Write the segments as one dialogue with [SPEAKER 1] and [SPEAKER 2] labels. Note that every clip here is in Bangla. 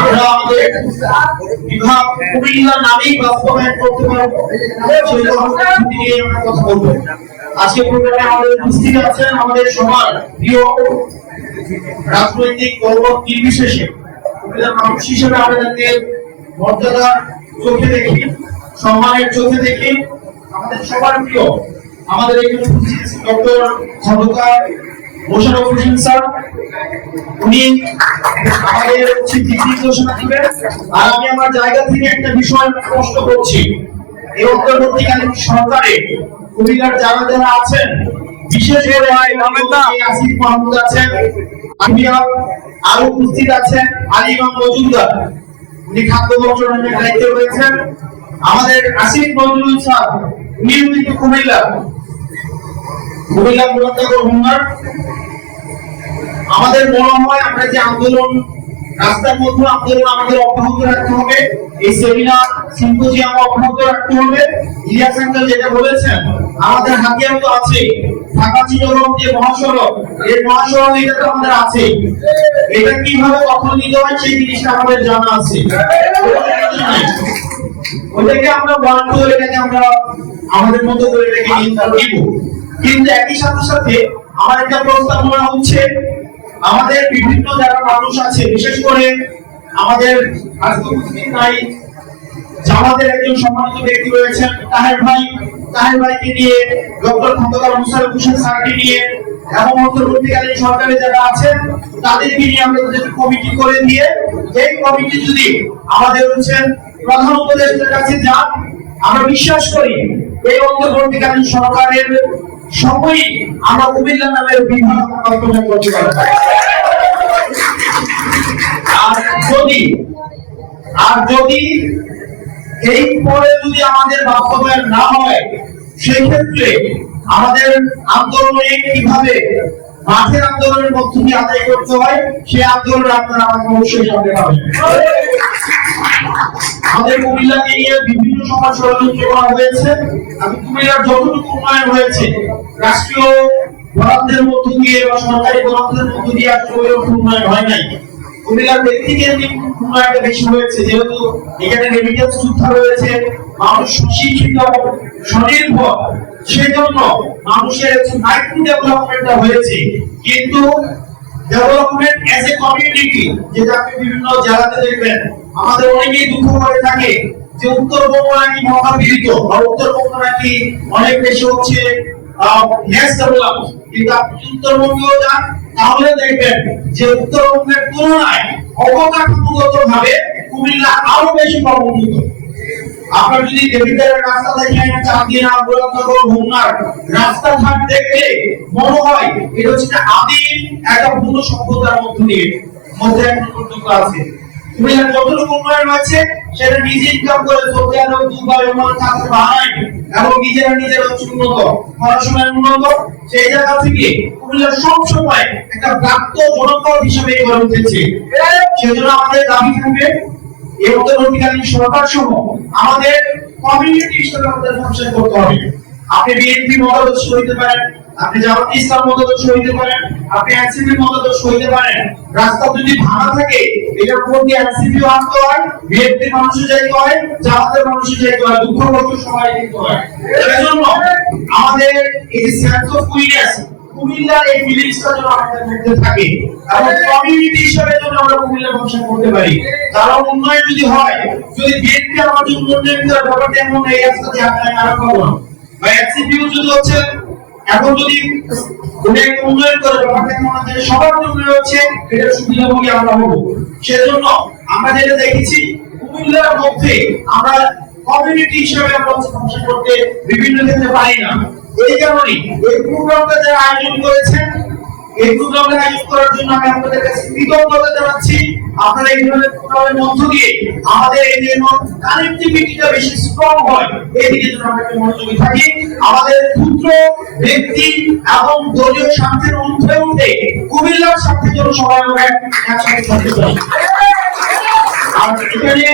[SPEAKER 1] আমরা আমাদের বিভাগ কুমিল্লা নামেই বাস্তবায়ন করতে পারব। সেই নিয়ে আমরা কথা বলব। আজকে প্রোগ্রামে আমাদের উপস্থিত আছেন আমাদের সবার প্রিয় রাজনৈতিক দল নির্বিশেষে। কুমিল্লার মানুষ হিসেবে আমাদেরকে মর্যাদা চোখে দেখি, সম্মানের চোখে দেখি। আমাদের সবার প্রিয়, আমাদের এখানে উপস্থিত ডক্টর খন্দকার মোশারফ হোসেন স্যার উনি আমাদের হচ্ছে দিক নির্দেশনা দিবেন। আর আমি আমার জায়গা থেকে একটা বিষয় স্পষ্ট করছি। এই অন্তর্বর্তীকালীন সরকারে কুমিল্লার যারা যারা আছেন বিশেষ করে আসিফ মাহমুদ আছেন আমিয়া আরও উপস্থিত আছেন আলী ইমাম মজুমদার। উনি খাদ্য মন্ত্রণালয়ের দায়িত্বে রয়েছেন। আমাদের আসিফ নজরুল স্যার উনি কিন্তু কুমিল্লা। আমাদের মনে হয় আমরা যে আন্দোলন, রাস্তার মধ্যে আন্দোলন আমাদের অব্যাহত রাখতে হবে, এই সেমিনার সিম্পোজিয়াম অব্যাহত রাখতে হবে। ইলিয়াস আঙ্কেল যেটা বলেছেন, আমাদের হাতিয়ার তো আছে এটা আমাদের কীভাবে জানা আছে। আমরা আমাদের মতো করে এটাকে নিব। কিন্তু একই সাথে সাথে আমার একটা প্রস্তাবনা হচ্ছে, আমাদের বিভিন্ন যারা মানুষ আছে, বিশেষ করে আমাদের নাই জামাতের একজন সম্মানিত ব্যক্তি রয়েছেন, তাহের ভাই। তাহের ভাইকে নিয়ে ডক্টর খন্দকার মুসার হোসেন স্যারকে নিয়ে এবং অন্তর্বর্তীকালীন সরকারে যারা আছেন, তাদেরকে নিয়ে আমরা কমিটি করে দিয়ে, এই কমিটি যদি আমাদের হচ্ছেন প্রধান উপদেষ্টার কাছে যান, আমরা বিশ্বাস করি এই অন্তর্বর্তীকালীন সরকারের সময়ই আমরা কুমিল্লা নামের বিভাগ বাস্তবায়ন করতে পারব আর যদি আর যদি এই পরে যদি আমাদের বাস্তবায়ন না হয় সেই ক্ষেত্রে আমাদের আন্দোলনে কীভাবে মাঠের আন্দোলনের মধ্য দিয়ে আদায় করতে হয়, সেই আন্দোলন আপনারা আমাকে অবশ্যই সামনে পাবেন। আমাদের কুমিল্লাকে নিয়ে বিভিন্ন সময় ষড়যন্ত্র করা হয়েছে। আমি কুমিল্লার যতটুকু উন্নয়ন হয়েছে রাষ্ট্রীয় বরাদ্দের মধ্য দিয়ে বা সরকারি বরাদ্দের মধ্য দিয়ে উন্নয়ন হয় নাই। কুমিল্লার উন্নয়নটা বেশি হয়েছে, যেহেতু এখানে রয়েছে, মানুষ স্বনির্ভর সেই জন্য মানুষের মাইক্রো ডেভেলপমেন্টটা হয়েছে। কিন্তু ডেভেলপমেন্ট এজ এ কমিউনিটি যেটা আপনি বিভিন্ন জেলাতে দেখবেন, আমাদের অনেকেই দুঃখ করে থাকে যে উত্তরবঙ্গ নাকি মহাপীড়িত বা উত্তরবঙ্গ নাকি অনেক বেশি হচ্ছে উত্তরবঙ্গেও যান, তাহলে দেখবেন যে উত্তরবঙ্গের তুলনায় অবকাঠামোগত ভাবে কুমিল্লা আরও বেশি কর্মরত আপনার যদি দেবিদ্বারের রাস্তা দেখেন চাঁদিনা মুরাদনগর হোমনার রাস্তাঘাট দেখলে মনে হয় এটা হচ্ছে আদিম, একটা পূর্ণ সভ্যতার মধ্য দিয়ে, মধ্যে একটা পর্যন্ত আছে। কুমিল্লার যতটুকু উন্নয়ন হয়েছে সেটা নিজে করে বাহারাইন এবং নিজেরা উন্নত। পড়াশোনায় উন্নত। সেই জায়গা থেকে কুমিল্লা সব সময় একটা প্রাপ্ত জনপদ হিসেবে গড়ে উঠেছে। সেজন্য আমাদের দাবি থাকবে, এই অন্তর্বর্তীকালীন সরকার সহ আমাদের কমিউনিটি হিসেবে আমাদের ফাংশন করতে হবে। আপনি বিএনপি মতাদর্শ হইতে পারেন আপনি জামাত ইসলাম মতাদর্শ হইতে পারেন, আপনি এনসিপি মতাদর্শ হইতে পারেন। রাস্তা যদি ভাঙা থাকে, এটার উপর দিয়ে এনসিপিও আনতে হয়, বিএনপি মানুষও যাইতে হয়, জামাতের মানুষও যাইতে হয়, দুঃখ কষ্ট সবাই দিতে হয়। সেজন্য আমাদের এই যে সেন্স অফ কুইনেস কুমিল্লার এই ফিলিংসটা যেন আমাদের মধ্যে থাকে, এবং কমিউনিটি হিসেবে যেন আমরা কুমিল্লা ফাংশন করতে পারি। কারণ উন্নয়ন যদি হয়, যদি বিএনপি আমাদের উন্নয়নের ব্যাপারটা এমন এই রাস্তা দিয়ে আপনাকে আরও খাব না বা এনসিপিও যদি হচ্ছে এখন যদি উন্নয়ন করে সবার জন্য হচ্ছে এটা সুবিধাভোগী আমরা হব। সেজন্য আমরা যেটা দেখেছি, কুমিল্লার মধ্যে আমরা কমিউনিটি হিসেবে আমরা ফাংশন করতে বিভিন্ন ক্ষেত্রে পারি না। এই কারণে এই প্রোগ্রামটা যারা আয়োজন করেছেন এই প্রোগ্রামটা আয়োজন করার জন্য আমি আপনাদের কাছে কৃতজ্ঞতা জানাচ্ছি। আপনারা এই ধরনের প্রোগ্রামের মধ্য দিয়ে আমাদের এই কানেক্টিভিটিটা বেশি স্ট্রং হয় এই দিকে যেন আমরা একটু মনোযোগী থাকি। আমাদের ক্ষুদ্র ব্যক্তি এবং দলীয় স্বার্থের ঊর্ধ্বে উঠে কুমিল্লার স্বার্থে যেন সবাই আমরা একসাথে আর এখানে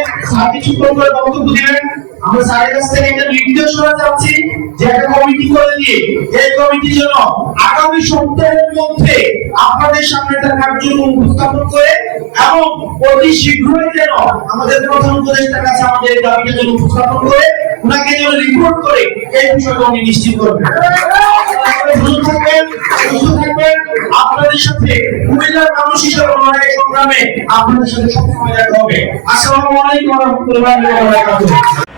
[SPEAKER 1] কিছু করে বক্তব্য দিলেন। আমরা স্যারের কাছ থেকে একটা নির্দেশনা চাচ্ছি যে একটা কমিটি করে দিয়ে। এই কমিটি যেন আগামী সপ্তাহের মধ্যে আপনাদের সামনে একটা কার্যক্রম উপস্থাপন করে এবং অতি শীঘ্রই যেন আমাদের প্রধান উপদেষ্টার কাছে আমাদের দাবিটা যেন উপস্থাপন করে, ওনাকে যেন রিপোর্ট করে, এই বিষয়টা উনি নিশ্চিত করবেন। আপনাদের সাথে কুমিল্লার মানুষ হিসেবে লড়াই সংগ্রামে আপনাদের সাথে সবসময় দেখা হবে। আসসালামু আলাইকুম রাহমাতুল্লাহি